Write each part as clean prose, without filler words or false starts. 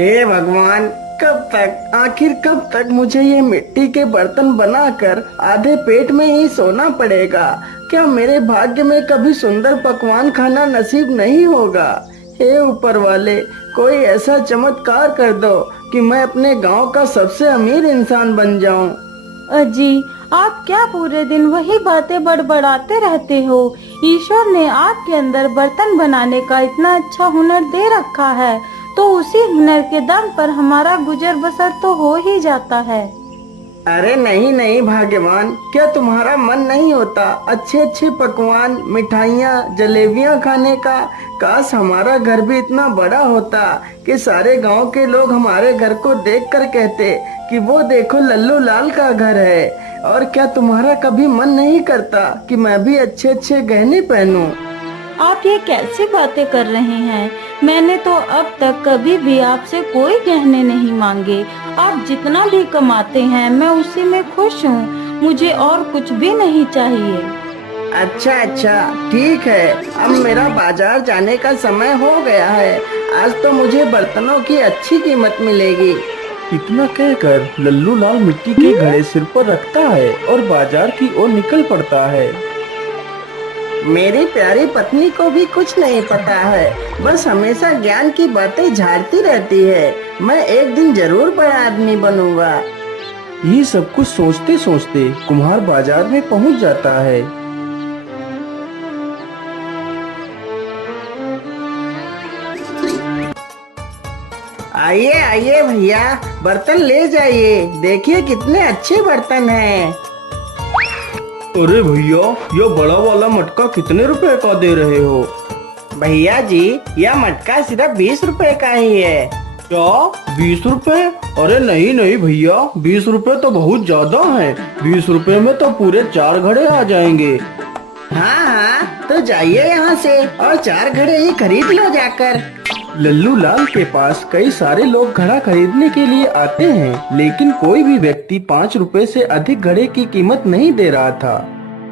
हे भगवान, आखिर कब तक मुझे ये मिट्टी के बर्तन बनाकर आधे पेट में ही सोना पड़ेगा? क्या मेरे भाग्य में कभी सुंदर पकवान खाना नसीब नहीं होगा? हे ऊपर वाले, कोई ऐसा चमत्कार कर दो कि मैं अपने गांव का सबसे अमीर इंसान बन जाऊं। अजी, आप क्या पूरे दिन वही बातें बड़बड़ाते रहते हो? ईश्वर ने आपके अंदर बर्तन बनाने का इतना अच्छा हुनर दे रखा है, तो उसी हुनर के दम पर हमारा गुजर बसर तो हो ही जाता है। अरे नहीं नहीं भाग्यवान, क्या तुम्हारा मन नहीं होता अच्छे अच्छे पकवान, मिठाइयाँ, जलेबियाँ खाने का? काश हमारा घर भी इतना बड़ा होता कि सारे गांव के लोग हमारे घर को देखकर कहते कि वो देखो लल्लू लाल का घर है। और क्या तुम्हारा कभी मन नहीं करता कि मैं भी अच्छे अच्छे गहने पहनूं? आप ये कैसी बातें कर रहे हैं? मैंने तो अब तक कभी भी आपसे कोई गहने नहीं मांगे। आप जितना भी कमाते हैं मैं उसी में खुश हूँ। मुझे और कुछ भी नहीं चाहिए। अच्छा अच्छा, ठीक है। अब मेरा बाजार जाने का समय हो गया है। आज तो मुझे बर्तनों की अच्छी कीमत मिलेगी। इतना कहकर लल्लू लाल मिट्टी के घड़े सिर पर रखता है और बाजार की ओर निकल पड़ता है। मेरी प्यारी पत्नी को भी कुछ नहीं पता है, बस हमेशा ज्ञान की बातें झाड़ती रहती है। मैं एक दिन जरूर बड़ा आदमी बनूंगा। ये सब कुछ सोचते सोचते कुम्हार बाजार में पहुंच जाता है। आइए आइए भैया, बर्तन ले जाइए। देखिए कितने अच्छे बर्तन हैं। अरे भैया, यह बड़ा वाला मटका कितने रुपए का दे रहे हो? भैया जी, यह मटका सिर्फ 20 रुपए का ही है। क्या 20 रुपए? अरे नहीं नहीं भैया, 20 रुपए तो बहुत ज्यादा है। 20 रुपए में तो पूरे 4 घड़े आ जाएंगे। हाँ हाँ, तो जाइए यहाँ से और 4 घड़े ही खरीद लो जाकर। लल्लू लाल के पास कई सारे लोग घड़ा खरीदने के लिए आते हैं, लेकिन कोई भी व्यक्ति 5 रुपए से अधिक घड़े की कीमत नहीं दे रहा था।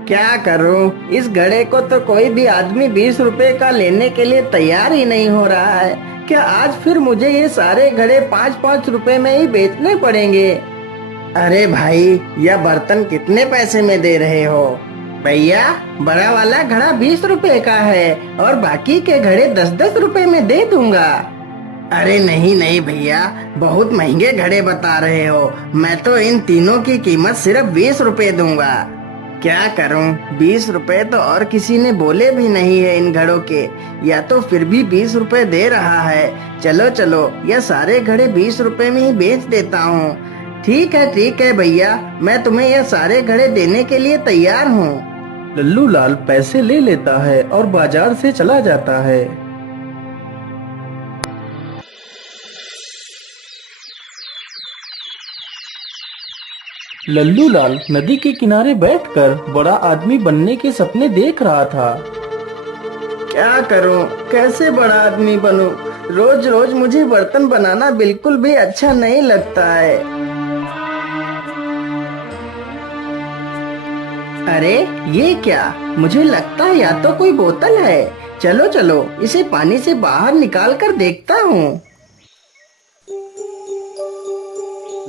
क्या करूं, इस घड़े को तो कोई भी आदमी 20 रुपए का लेने के लिए तैयार ही नहीं हो रहा है। क्या आज फिर मुझे ये सारे घड़े 5-5 रुपए में ही बेचने पड़ेंगे? अरे भाई, यह बर्तन कितने पैसे में दे रहे हो? भैया, बड़ा वाला घड़ा 20 रुपए का है और बाकी के घड़े 10-10 रुपए में दे दूंगा। अरे नहीं नहीं भैया, बहुत महंगे घड़े बता रहे हो। मैं तो इन तीनों की कीमत सिर्फ 20 रुपए दूंगा। क्या करूं, 20 रुपए तो और किसी ने बोले भी नहीं है इन घड़ों के, या तो फिर भी 20 रुपए दे रहा है। चलो चलो, यह सारे घड़े 20 रुपए में ही बेच देता हूँ। ठीक है भैया, मैं तुम्हें यह सारे घड़े देने के लिए तैयार हूँ। लल्लू लाल पैसे ले लेता है और बाजार से चला जाता है। लल्लू लाल नदी के किनारे बैठकर बड़ा आदमी बनने के सपने देख रहा था। क्या करूं, कैसे बड़ा आदमी बनूं? रोज रोज मुझे बर्तन बनाना बिल्कुल भी अच्छा नहीं लगता है। अरे ये क्या, मुझे लगता है या तो कोई बोतल है। चलो चलो, इसे पानी से बाहर निकाल कर देखता हूँ।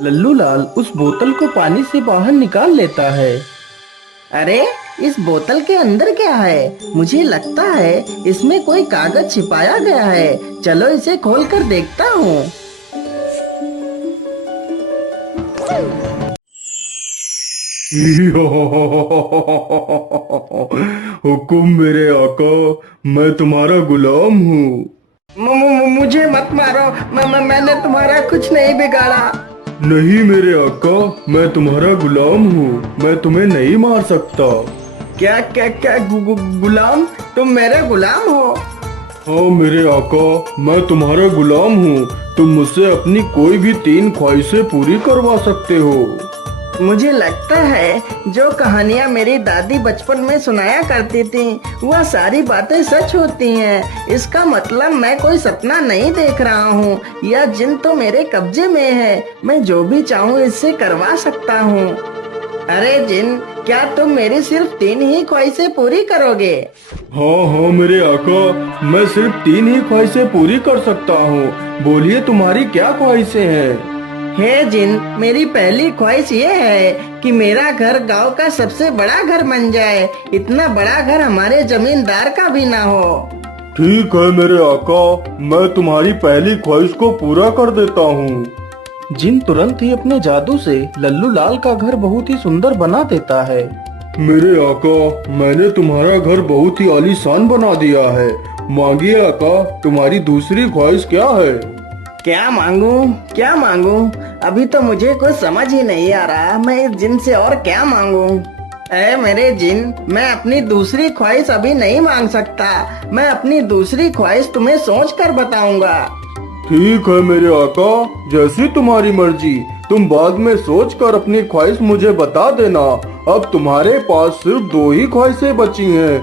लल्लू लाल उस बोतल को पानी से बाहर निकाल लेता है। अरे, इस बोतल के अंदर क्या है? मुझे लगता है इसमें कोई कागज छिपाया गया है। चलो इसे खोल कर देखता हूँ। हुकुम मेरे आका, मैं तुम्हारा गुलाम हूँ। मुझे मत मारो, मैंने तुम्हारा कुछ नहीं बिगाड़ा। नहीं मेरे आका, मैं तुम्हारा गुलाम हूँ, मैं तुम्हें नहीं मार सकता। क्या क्या क्या गुलाम? तुम मेरे गुलाम हो? हाँ मेरे आका, मैं तुम्हारा गुलाम हूँ। तुम मुझसे अपनी कोई भी 3 ख्वाहिशें पूरी करवा सकते हो। मुझे लगता है जो कहानियाँ मेरी दादी बचपन में सुनाया करती थी, वह सारी बातें सच होती हैं। इसका मतलब मैं कोई सपना नहीं देख रहा हूँ। यह जिन तो मेरे कब्जे में है। मैं जो भी चाहूँ इससे करवा सकता हूँ। अरे जिन, क्या तुम मेरी सिर्फ 3 ही ख्वाहिशें पूरी करोगे? हाँ हाँ मेरे आका, मैं सिर्फ 3 ही ख्वाहिशें पूरी कर सकता हूँ। बोलिए तुम्हारी क्या ख्वाहिशें हैं? हे जिन, मेरी पहली ख्वाहिश ये है कि मेरा घर गांव का सबसे बड़ा घर बन जाए। इतना बड़ा घर हमारे जमींदार का भी ना हो। ठीक है मेरे आका, मैं तुम्हारी पहली ख्वाहिश को पूरा कर देता हूँ। जिन तुरंत ही अपने जादू से लल्लू लाल का घर बहुत ही सुंदर बना देता है। मेरे आका, मैंने तुम्हारा घर बहुत ही आलीशान बना दिया है। मांगिए आका, तुम्हारी दूसरी ख्वाहिश क्या है? क्या मांगू, क्या मांगू? अभी तो मुझे कुछ समझ ही नहीं आ रहा मैं इस जिन से और क्या मांगू। अरे मेरे जिन, मैं अपनी दूसरी ख्वाहिश अभी नहीं मांग सकता। मैं अपनी दूसरी ख्वाहिश तुम्हें सोच कर बताऊंगा। ठीक है मेरे आका, जैसी तुम्हारी मर्जी। तुम बाद में सोच कर अपनी ख्वाहिश मुझे बता देना। अब तुम्हारे पास सिर्फ 2 ही ख्वाहिशें बची हैं।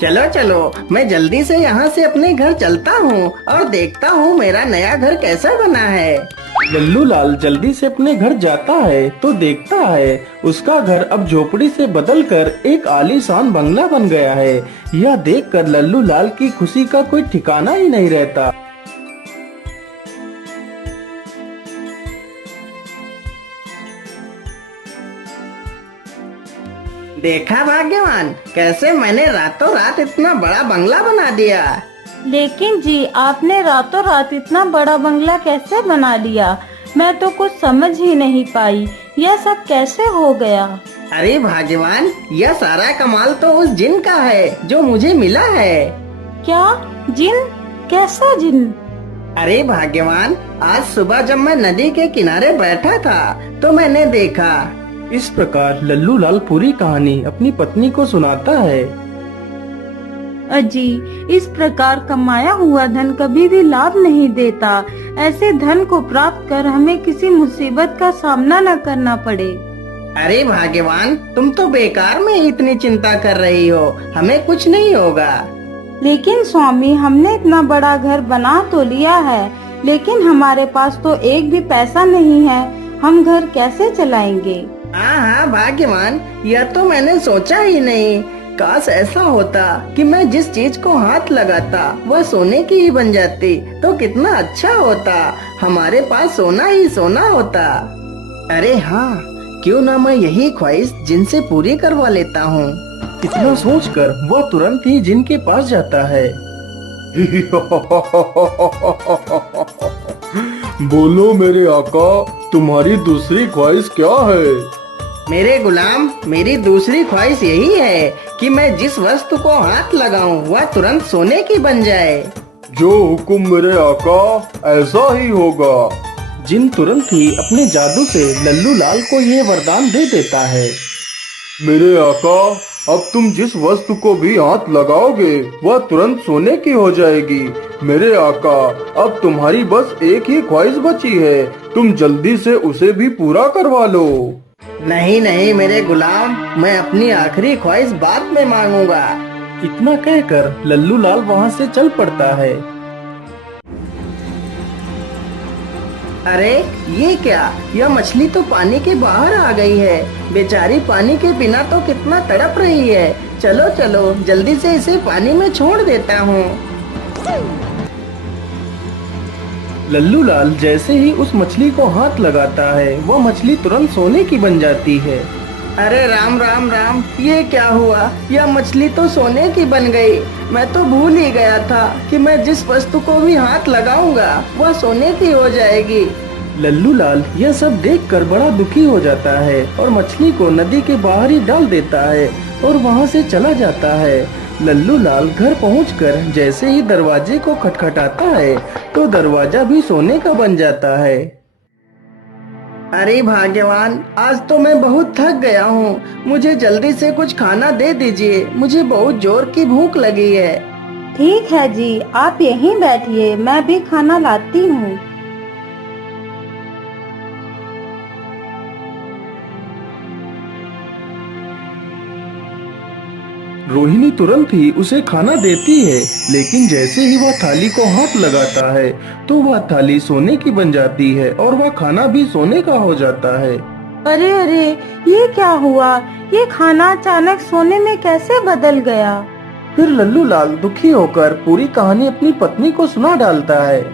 चलो चलो, मैं जल्दी से यहाँ से अपने घर चलता हूँ और देखता हूँ मेरा नया घर कैसा बना है। लल्लू लाल जल्दी से अपने घर जाता है तो देखता है उसका घर अब झोपड़ी से बदलकर एक आलीशान बंगला बन गया है। यह देखकर लल्लू लाल की खुशी का कोई ठिकाना ही नहीं रहता। देखा भाग्यवान, कैसे मैंने रातों रात इतना बड़ा बंगला बना दिया। लेकिन जी, आपने रातों रात इतना बड़ा बंगला कैसे बना लिया? मैं तो कुछ समझ ही नहीं पाई, यह सब कैसे हो गया? अरे भाग्यवान, यह सारा कमाल तो उस जिन का है जो मुझे मिला है। क्या? जिन? कैसा जिन? अरे भाग्यवान, आज सुबह जब मैं नदी के किनारे बैठा था तो मैंने देखा। इस प्रकार लल्लू लाल पूरी कहानी अपनी पत्नी को सुनाता है। अजी, इस प्रकार कमाया हुआ धन कभी भी लाभ नहीं देता। ऐसे धन को प्राप्त कर हमें किसी मुसीबत का सामना न करना पड़े। अरे भाग्यवान, तुम तो बेकार में ही इतनी चिंता कर रही हो, हमें कुछ नहीं होगा। लेकिन स्वामी, हमने इतना बड़ा घर बना तो लिया है, लेकिन हमारे पास तो एक भी पैसा नहीं है। हम घर कैसे चलाएंगे? हाँ हाँ भाग्यवान, यह तो मैंने सोचा ही नहीं। काश ऐसा होता कि मैं जिस चीज को हाथ लगाता वह सोने की ही बन जाती तो कितना अच्छा होता। हमारे पास सोना ही सोना होता। अरे हाँ, क्यों ना मैं यही ख्वाहिश जिनसे पूरी करवा लेता हूँ। इतना सोचकर वह तुरंत ही जिन के पास जाता है। बोलो मेरे आका, तुम्हारी दूसरी ख्वाहिश क्या है? मेरे गुलाम, मेरी दूसरी ख्वाहिश यही है कि मैं जिस वस्तु को हाथ लगाऊं वह तुरंत सोने की बन जाए। जो हुक्म मेरे आका, ऐसा ही होगा। जिन तुरंत ही अपने जादू से लल्लू लाल को यह वरदान दे देता है। मेरे आका, अब तुम जिस वस्तु को भी हाथ लगाओगे वह तुरंत सोने की हो जाएगी। मेरे आका, अब तुम्हारी बस एक ही ख्वाहिश बची है, तुम जल्दी से उसे भी पूरा करवा लो। नहीं नहीं मेरे गुलाम, मैं अपनी आखिरी ख्वाहिश बाद में मांगूंगा। इतना कहकर लल्लू लाल वहाँ से चल पड़ता है। अरे ये क्या, यह मछली तो पानी के बाहर आ गई है। बेचारी पानी के बिना तो कितना तड़प रही है। चलो चलो, जल्दी से इसे पानी में छोड़ देता हूँ। लल्लू लाल जैसे ही उस मछली को हाथ लगाता है वह मछली तुरंत सोने की बन जाती है। अरे राम राम राम, ये क्या हुआ? यह मछली तो सोने की बन गई। मैं तो भूल ही गया था कि मैं जिस वस्तु को भी हाथ लगाऊंगा वह सोने की हो जाएगी। लल्लू लाल यह सब देखकर बड़ा दुखी हो जाता है और मछली को नदी के बाहर ही डाल देता है और वहाँ से चला जाता है। लल्लू लाल घर पहुंचकर जैसे ही दरवाजे को खटखटाता है तो दरवाजा भी सोने का बन जाता है। अरे भाग्यवान, आज तो मैं बहुत थक गया हूँ। मुझे जल्दी से कुछ खाना दे दीजिए, मुझे बहुत जोर की भूख लगी है। ठीक है जी, आप यहीं बैठिए, मैं भी खाना लाती हूँ। रोहिणी तुरंत ही उसे खाना देती है, लेकिन जैसे ही वह थाली को हाथ लगाता है तो वह थाली सोने की बन जाती है और वह खाना भी सोने का हो जाता है। अरे अरे, ये क्या हुआ? ये खाना अचानक सोने में कैसे बदल गया? फिर लल्लू लाल दुखी होकर पूरी कहानी अपनी पत्नी को सुना डालता है।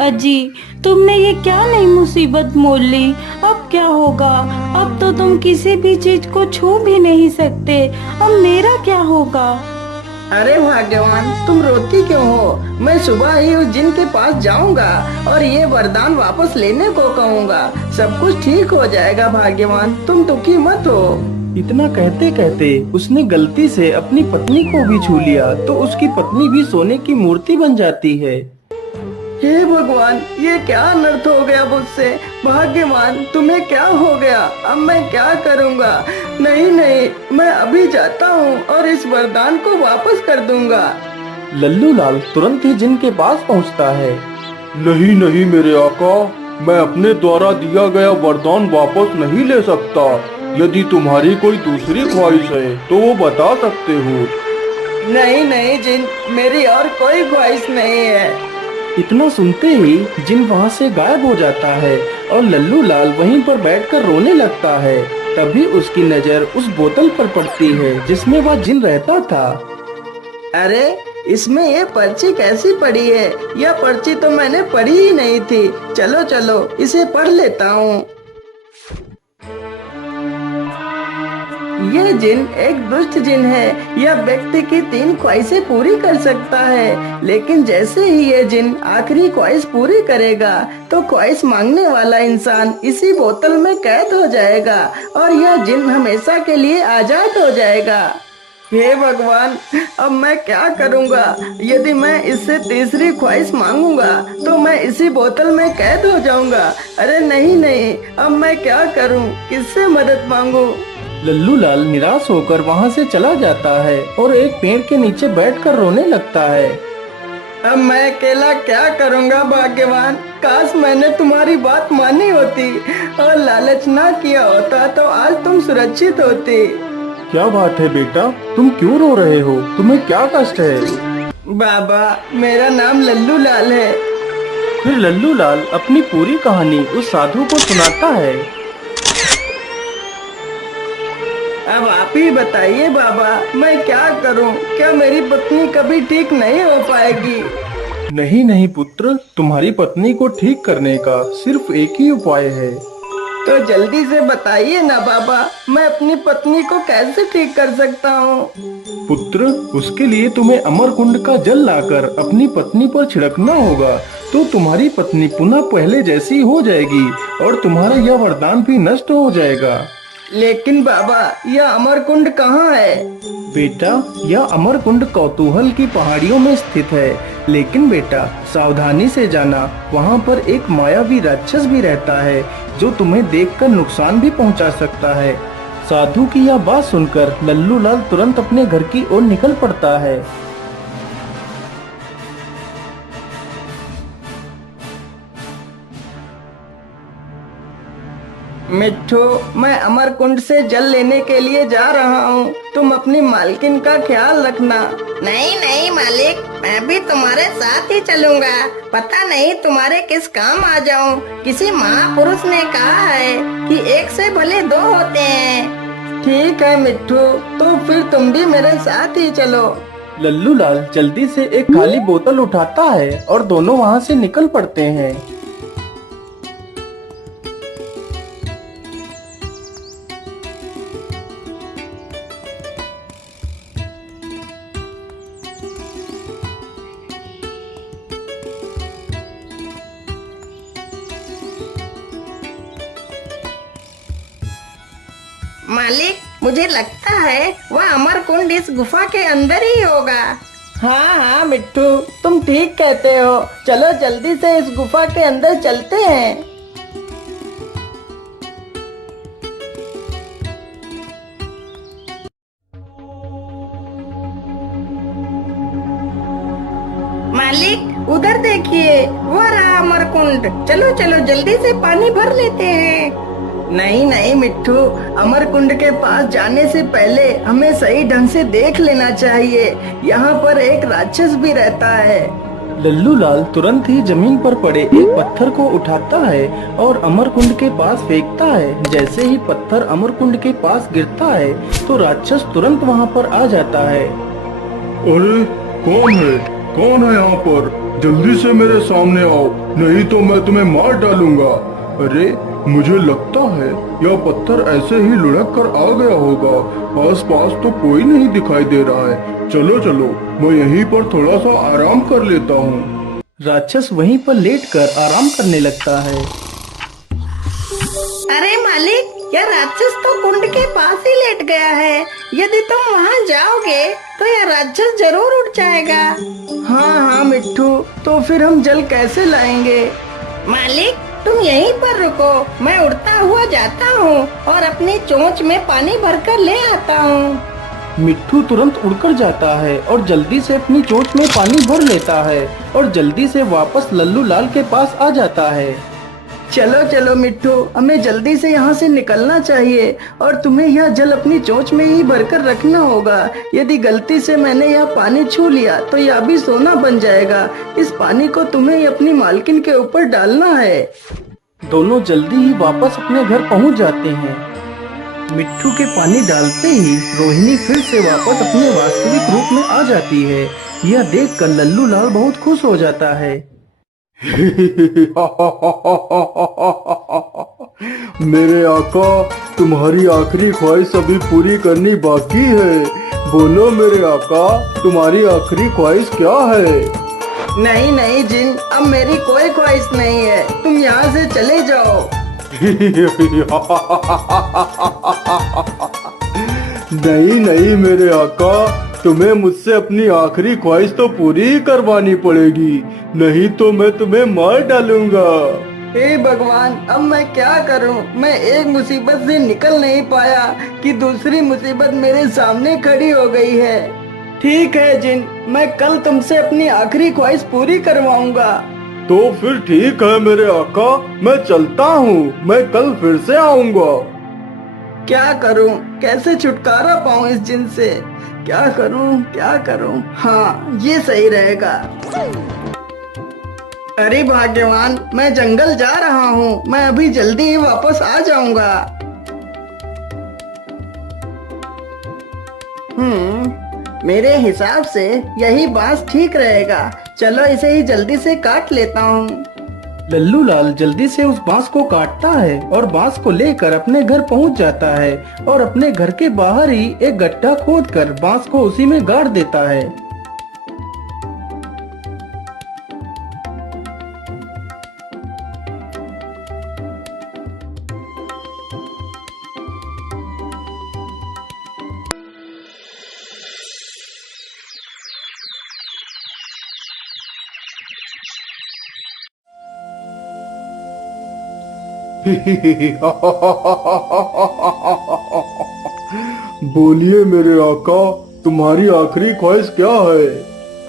अजी, तुमने ये क्या नई मुसीबत मोल ली? अब क्या होगा? अब तो तुम किसी भी चीज को छू भी नहीं सकते। अब मेरा क्या होगा? अरे भाग्यवान, तुम रोती क्यों हो? मैं सुबह ही उस जिन के पास जाऊंगा और ये वरदान वापस लेने को कहूँगा। सब कुछ ठीक हो जाएगा भाग्यवान, तुम दुखी मत हो। इतना कहते कहते उसने गलती से अपनी पत्नी को भी छू लिया तो उसकी पत्नी भी सोने की मूर्ति बन जाती है। हे भगवान, ये क्या अनर्थ हो गया मुझसे? भाग्यवान, तुम्हें क्या हो गया? अब मैं क्या करूँगा? नहीं नहीं, मैं अभी जाता हूँ और इस वरदान को वापस कर दूंगा। लल्लू लाल तुरंत ही जिन के पास पहुंचता है। नहीं नहीं मेरे आका, मैं अपने द्वारा दिया गया वरदान वापस नहीं ले सकता। यदि तुम्हारी कोई दूसरी ख्वाहिश है तो वो बता सकते हो। नहीं नहीं जिन, मेरी और कोई ख्वाहिश नहीं है। इतना सुनते ही जिन वहाँ से गायब हो जाता है और लल्लू लाल वहीं पर बैठकर रोने लगता है। तभी उसकी नजर उस बोतल पर पड़ती है जिसमें वह जिन रहता था। अरे, इसमें ये पर्ची कैसी पड़ी है? यह पर्ची तो मैंने पढ़ी ही नहीं थी। चलो चलो, इसे पढ़ लेता हूँ। यह जिन एक दुष्ट जिन है। यह व्यक्ति की 3 ख्वाहिशें पूरी कर सकता है, लेकिन जैसे ही यह जिन आखिरी ख्वाहिश पूरी करेगा तो ख्वाहिश मांगने वाला इंसान इसी बोतल में कैद हो जाएगा और यह जिन हमेशा के लिए आजाद हो जाएगा। हे भगवान, अब मैं क्या करूँगा? यदि मैं इससे तीसरी ख्वाहिश मांगूंगा तो मैं इसी बोतल में कैद हो जाऊंगा। अरे नहीं नहीं, अब मैं क्या करूँ? किससे मदद मांगू? लल्लू लाल निराश होकर वहाँ से चला जाता है और एक पेड़ के नीचे बैठकर रोने लगता है। अब मैं अकेला क्या करूँगा भाग्यवान? काश मैंने तुम्हारी बात मानी होती और लालच ना किया होता तो आज तुम सुरक्षित होती। क्या बात है बेटा, तुम क्यों रो रहे हो? तुम्हें क्या कष्ट है? बाबा, मेरा नाम लल्लू लाल है। फिर लल्लू लाल अपनी पूरी कहानी उस साधु को सुनाता है। अब आप ही बताइए बाबा, मैं क्या करूं? क्या मेरी पत्नी कभी ठीक नहीं हो पाएगी? नहीं नहीं पुत्र, तुम्हारी पत्नी को ठीक करने का सिर्फ एक ही उपाय है। तो जल्दी से बताइए ना बाबा, मैं अपनी पत्नी को कैसे ठीक कर सकता हूँ? पुत्र, उसके लिए तुम्हें अमर कुंड का जल लाकर अपनी पत्नी पर छिड़कना होगा, तो तुम्हारी पत्नी पुनः पहले जैसी हो जाएगी और तुम्हारा यह वरदान भी नष्ट हो जाएगा। लेकिन बाबा, यह अमर कुंड कहाँ है? बेटा, यह अमर कुंड कौतूहल की पहाड़ियों में स्थित है। लेकिन बेटा, सावधानी से जाना, वहाँ पर एक मायावी राक्षस भी रहता है जो तुम्हें देखकर नुकसान भी पहुँचा सकता है। साधु की यह बात सुनकर लल्लू लाल तुरंत अपने घर की ओर निकल पड़ता है। मिट्ठू, मैं अमर कुंड से जल लेने के लिए जा रहा हूँ। तुम अपनी मालकिन का ख्याल रखना। नहीं नहीं मालिक, मैं भी तुम्हारे साथ ही चलूंगा। पता नहीं तुम्हारे किस काम आ जाऊं। किसी महापुरुष ने कहा है कि एक से भले 2 होते हैं। ठीक है मिट्ठू, तो फिर तुम भी मेरे साथ ही चलो। लल्लू लाल जल्दी से एक खाली बोतल उठाता है और दोनों वहाँ से निकल पड़ते हैं। मालिक, मुझे लगता है वह अमर कुंड इस गुफा के अंदर ही होगा। हाँ हाँ मिट्ठू, तुम ठीक कहते हो। चलो जल्दी से इस गुफा के अंदर चलते हैं। मालिक, उधर देखिए, वो रहा अमर कुंड। चलो चलो जल्दी से पानी भर लेते हैं। नहीं नहीं मिट्टू, अमरकुंड के पास जाने से पहले हमें सही ढंग से देख लेना चाहिए। यहाँ पर एक राक्षस भी रहता है। लल्लू लाल तुरंत ही जमीन पर पड़े एक पत्थर को उठाता है और अमरकुंड के पास फेंकता है। जैसे ही पत्थर अमरकुंड के पास गिरता है तो राक्षस तुरंत वहाँ पर आ जाता है। अरे कौन है? कौन है यहाँ पर? जल्दी से मेरे सामने आओ, नहीं तो मैं तुम्हें मार डालूंगा। अरे मुझे लगता है यह पत्थर ऐसे ही लुढ़क कर आ गया होगा। आस पास तो कोई नहीं दिखाई दे रहा है। चलो चलो, मैं यहीं पर थोड़ा सा आराम कर लेता हूँ। राक्षस वहीं पर लेटकर आराम करने लगता है। अरे मालिक, यह राक्षस तो कुंड के पास ही लेट गया है। यदि तुम वहाँ जाओगे तो यह राक्षस जरूर उठ जाएगा। हाँ हाँ मिट्टू, तो फिर हम जल कैसे लाएंगे? मालिक, तुम यहीं पर रुको, मैं उड़ता हुआ जाता हूँ और अपनी चोंच में पानी भरकर ले आता हूँ। मिट्टू तुरंत उड़कर जाता है और जल्दी से अपनी चोंच में पानी भर लेता है और जल्दी से वापस लल्लू लाल के पास आ जाता है। चलो चलो मिट्टू, हमें जल्दी से यहाँ से निकलना चाहिए और तुम्हें यह जल अपनी चोंच में ही भरकर रखना होगा। यदि गलती से मैंने यह पानी छू लिया तो यह भी सोना बन जाएगा। इस पानी को तुम्हें अपनी मालकिन के ऊपर डालना है। दोनों जल्दी ही वापस अपने घर पहुँच जाते हैं। मिट्टू के पानी डालते ही रोहिणी फिर से वापस अपने वास्तविक रूप में आ जाती है। यह देखकर लल्लू लाल बहुत खुश हो जाता है। मेरे आका, तुम्हारी आखिरी ख्वाहिश अभी पूरी करनी बाकी है। बोलो मेरे आका, तुम्हारी आखिरी ख्वाहिश क्या है? नहीं नहीं जिन, अब मेरी कोई ख्वाहिश नहीं है। तुम यहाँ से चले जाओ। नहीं नहीं मेरे आका, तुम्हें मुझसे अपनी आखिरी ख्वाहिश तो पूरी ही करवानी पड़ेगी, नहीं तो मैं तुम्हें मार डालूंगा। हे भगवान, अब मैं क्या करूं? मैं एक मुसीबत से निकल नहीं पाया कि दूसरी मुसीबत मेरे सामने खड़ी हो गई है। ठीक है जिन, मैं कल तुमसे अपनी आखिरी ख्वाहिश पूरी करवाऊंगा। तो फिर ठीक है मेरे आका, मैं चलता हूँ। मैं कल फिर से आऊंगा। क्या करूं? कैसे छुटकारा पाऊं इस जिन से? क्या करूं? क्या करूं? हाँ, ये सही रहेगा। अरे भाग्यवान, मैं जंगल जा रहा हूँ। मैं अभी जल्दी ही वापस आ जाऊंगा। मेरे हिसाब से यही बांस ठीक रहेगा। चलो इसे ही जल्दी से काट लेता हूँ। लल्लू लाल जल्दी से उस बांस को काटता है और बांस को लेकर अपने घर पहुंच जाता है और अपने घर के बाहर ही एक गड्ढा खोदकर बांस को उसी में गाड़ देता है। बोलिए मेरे आका, तुम्हारी आखिरी ख्वाहिश क्या है?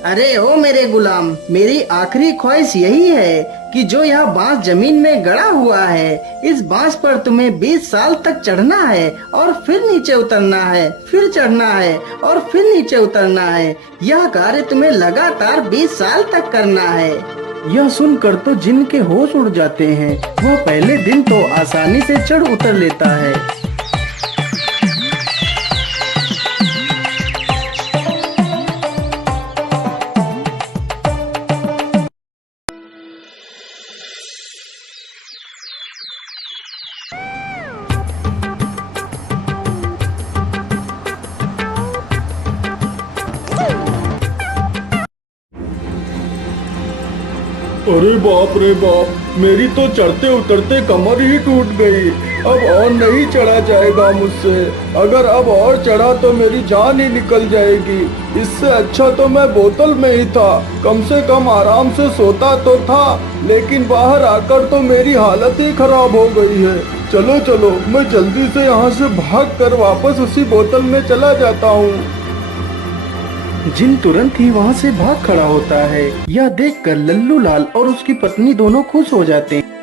अरे ओ मेरे गुलाम, मेरी आखिरी ख्वाहिश यही है कि जो यह बांस जमीन में गड़ा हुआ है, इस बांस पर तुम्हें 20 साल तक चढ़ना है और फिर नीचे उतरना है, फिर चढ़ना है और फिर नीचे उतरना है। यह कार्य तुम्हें लगातार 20 साल तक करना है। यह सुनकर तो जिन के होश उड़ जाते हैं। वह पहले दिन तो आसानी से चढ़ उतर लेता है। अरे बाप रे बाप, मेरी तो चढ़ते उतरते कमर ही टूट गई। अब और नहीं चढ़ा जाएगा मुझसे। अगर अब और चढ़ा तो मेरी जान ही निकल जाएगी। इससे अच्छा तो मैं बोतल में ही था, कम से कम आराम से सोता तो था। लेकिन बाहर आकर तो मेरी हालत ही खराब हो गई है। चलो चलो, मैं जल्दी से यहाँ से भाग कर वापस उसी बोतल में चला जाता हूँ। जिन तुरंत ही वहाँ से भाग खड़ा होता है। यह देखकर लल्लू लाल और उसकी पत्नी दोनों खुश हो जाते हैं।